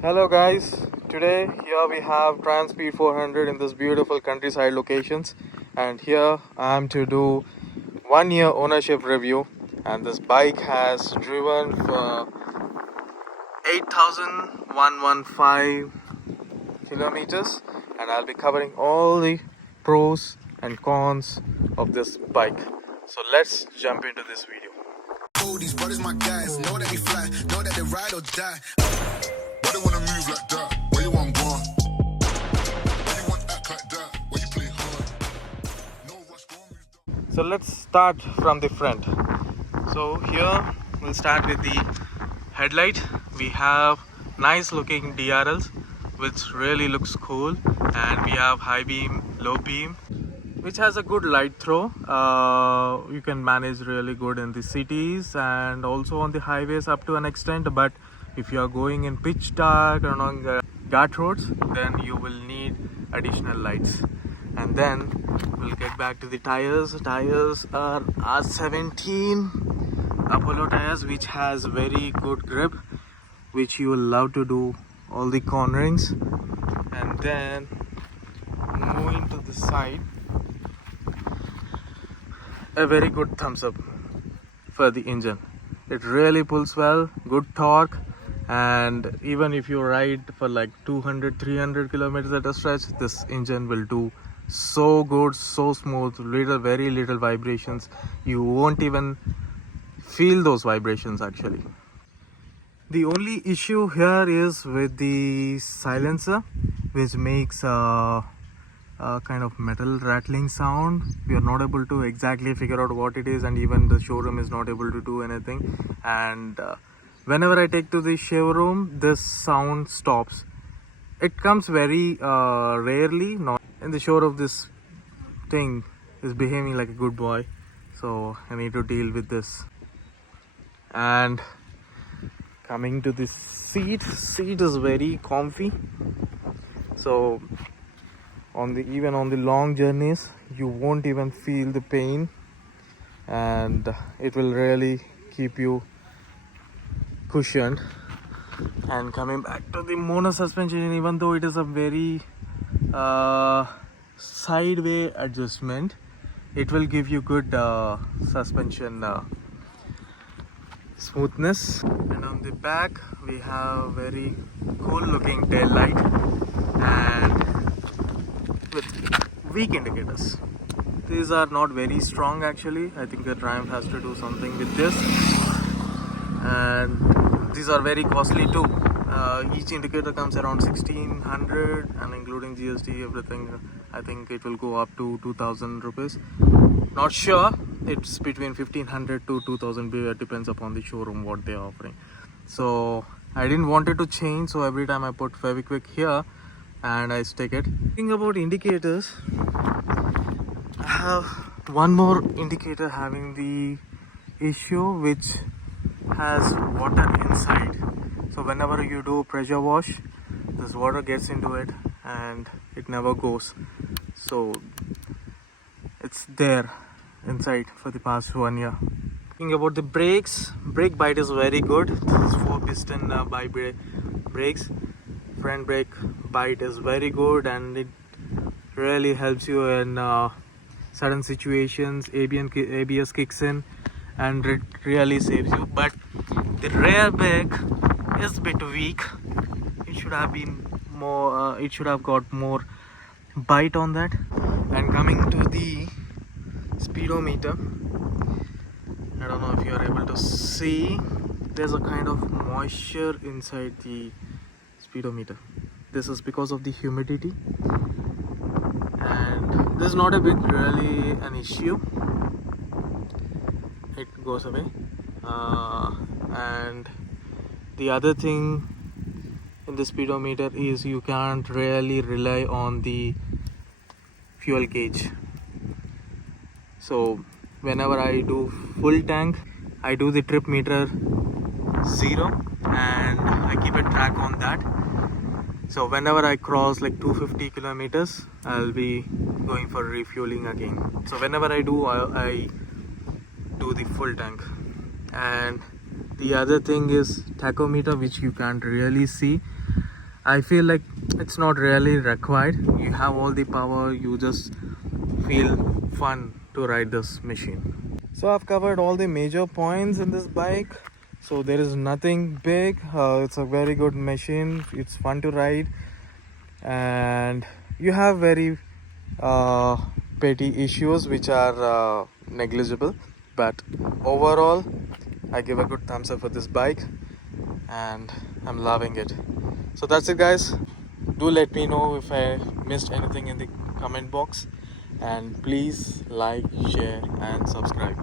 Hello guys, today here we have Triumph Speed 400 in this beautiful countryside locations, and here I am to do 1 year ownership review. And this bike has driven for 8,115 kilometers, and I'll be covering all the pros and cons of this bike. So let's jump into this video. These brothers my guys, know that we fly, know that they ride or die. Why they wanna move like that? Where you want gone? Why you want act like that? Why you play hard? No rush, go and move. So let's start from the front. So here we'll start with the headlight. We have nice looking DRLs which really looks cool, and we have high beam, low beam, which has a good light throw. You can manage really good in the cities and also on the highways up to an extent, but if you are going in pitch dark or on guard roads, then you will need additional lights. And then we'll get back to the tires. Tires are R17 Apollo tires, which has very good grip, which you will love to do all the cornerings. And then moving to the side, a very good thumbs up for the engine. It really pulls well, good torque, and even if you ride for like 200-300 kilometers at a stretch, this engine will do so good, so smooth, very little vibrations. You won't even feel those vibrations actually. The only issue here is with the silencer, which makes a kind of metal rattling sound. We are not able to exactly figure out what it is, and even the showroom is not able to do anything. And whenever I take to the showroom, this sound stops. It comes very rarely. Not in the showroom, this thing is behaving like a good boy, so I need to deal with this. And coming to the seat is very comfy. So even on the long journeys, you won't even feel the pain, and it will really keep you cushioned. And coming back to the mono suspension, even though it is a very sideway adjustment, it will give you good suspension smoothness. And on the back we have very cool looking tail light and with weak indicators. These are not very strong actually. I think the Triumph has to do something with this, and these are very costly too. Each indicator comes around 1600, and including GST, everything, I think it will go up to 2000 rupees. Not sure, it's between 1500 to 2000. It depends upon the showroom what they are offering. So I didn't want it to change, so every time I put Fevikwik here and I stick it. Thinking about indicators, I have one more indicator having the issue, which has water inside. So whenever you do pressure wash, this water gets into it and it never goes. So it's there inside for the past 1 year. Thinking about the brakes, brake bite is very good. This is 4-piston brakes. Front brake bite is very good, and it really helps you in certain situations. ABS kicks in and it really saves you. But the rear brake is a bit weak. It should have been more. It should have got more bite on that. And coming to the speedometer, I don't know if you are able to see. There's a kind of moisture inside the speedometer. This is because of the humidity, and this is not a big really an issue. It goes away. And the other thing in the speedometer is you can't really rely on the fuel gauge. So whenever I do full tank, I do the trip meter 0 and I keep a track on that. So whenever I cross like 250 kilometers, I'll be going for refueling again. So whenever I do, I do the full tank. And the other thing is tachometer, which you can't really see. I feel like it's not really required. You have all the power, you just feel fun to ride this machine. So I've covered all the major points in this bike. So there is nothing big. It's a very good machine. It's fun to ride, and you have very petty issues which are negligible. But overall, I give a good thumbs up for this bike, and I'm loving it. So that's it, guys. Do let me know if I missed anything in the comment box, and please like, share and subscribe.